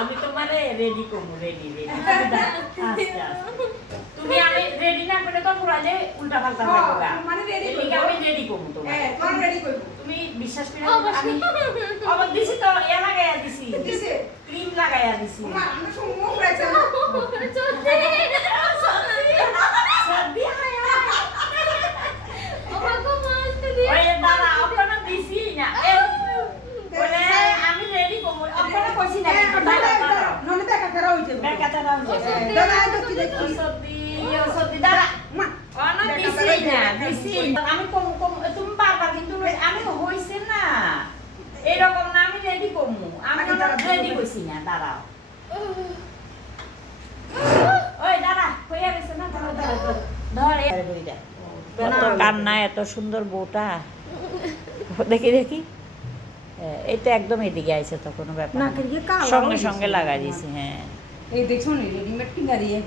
আমি তোমারে রেডি করবো, রেডি তুমি আমি রেডি না করে তো পুরা যে উল্টা পাল্টা থাকো গা মানে রেডি এদিকে আমি রেডি করবো তোমার। হ্যাঁ তোমার রেডি করব। তুমি বিশ্বাস করে আমি আবার দিছি তো ইয়া লাগাইয়া দিছি, দিছে ক্রিম লাগাইয়া দিছি। মা আমরা সব মুখ রাখছে সত্যি সর্দি হয় আমাকে মাস্ত দিয়ে ওই দাদা আপনারা দিছি না বলে আমি রেডি করবো আপনারা কইছি না নলে দেখা করা হইছে বেকাতা দাও দাদা দেখি দেখি সর্দি সর্দি দাদা মা অনা দিছি না দিছি আমি কম কম তুমি বারবার কিন্তু আমি হইছে না এরকম না আমি রেডি করবো আমি রেডি কইছি না দাঁড়াও ওই দাদা কইয়া গেছে না ধরো ধরো ধরে বইটা কত কান্না এত সুন্দর বউটা দেখি দেখি এটা একদম এদিকে আইছে তো কোনো ব্যাপার না না। করিয়ে কালো সঙ্গে সঙ্গে লাগাই দিছি হ্যাঁ এই দেখছো নি রেডিমেড কিনা দিয়ে